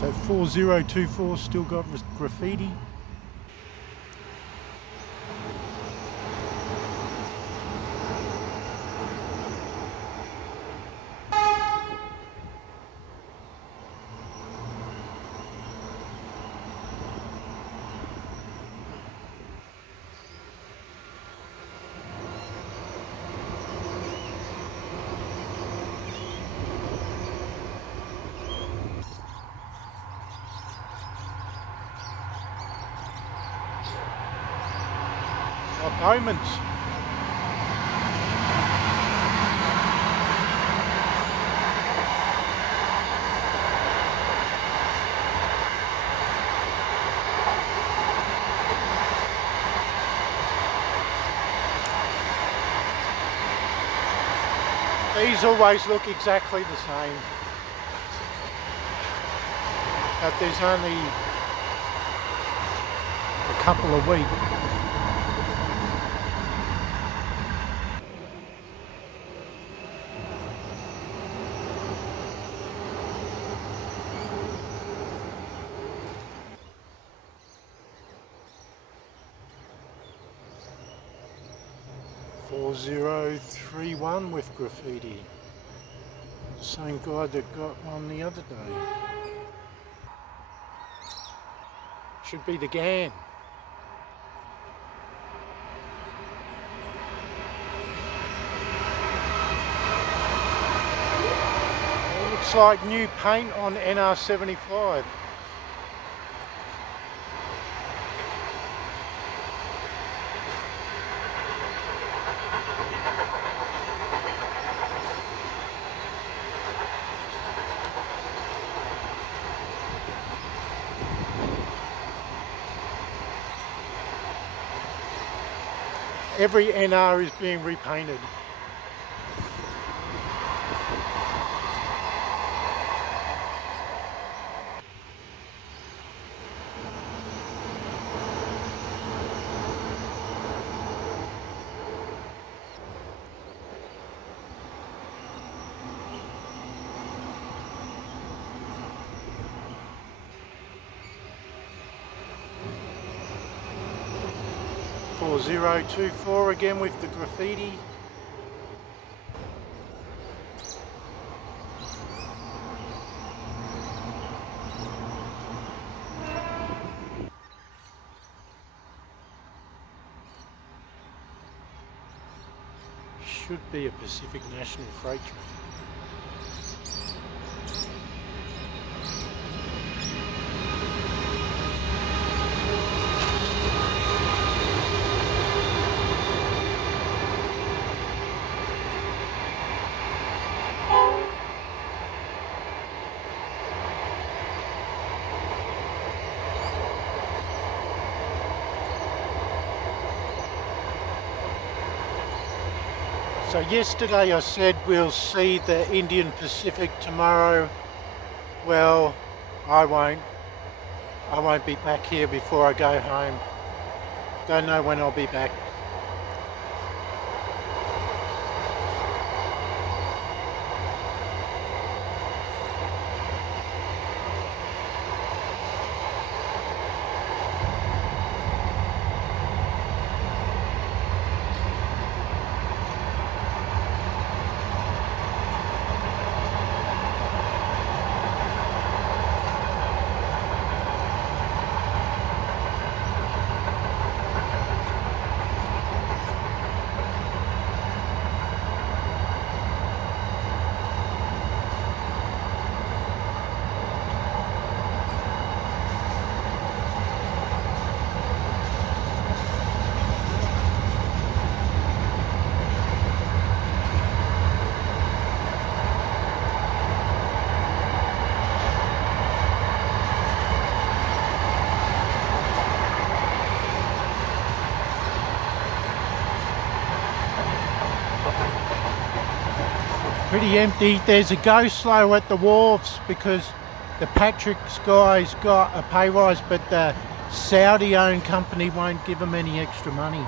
So 4024 still got graffiti. Omens. These always look exactly the same, but there's only a couple of weeks. $4031 with graffiti. Same guy that got one the other day. Should be the GAN. It looks like new paint on NR75. Every NR is being repainted. $4024 again with the graffiti. Should be a Pacific National freight train. So yesterday I said we'll see the Indian Pacific tomorrow. Well, I won't. I won't be back here before I go home. Don't know when I'll be back. Pretty empty. There's a go slow at the wharves because the Patrick's guys got a pay rise, but the Saudi owned company won't give them any extra money.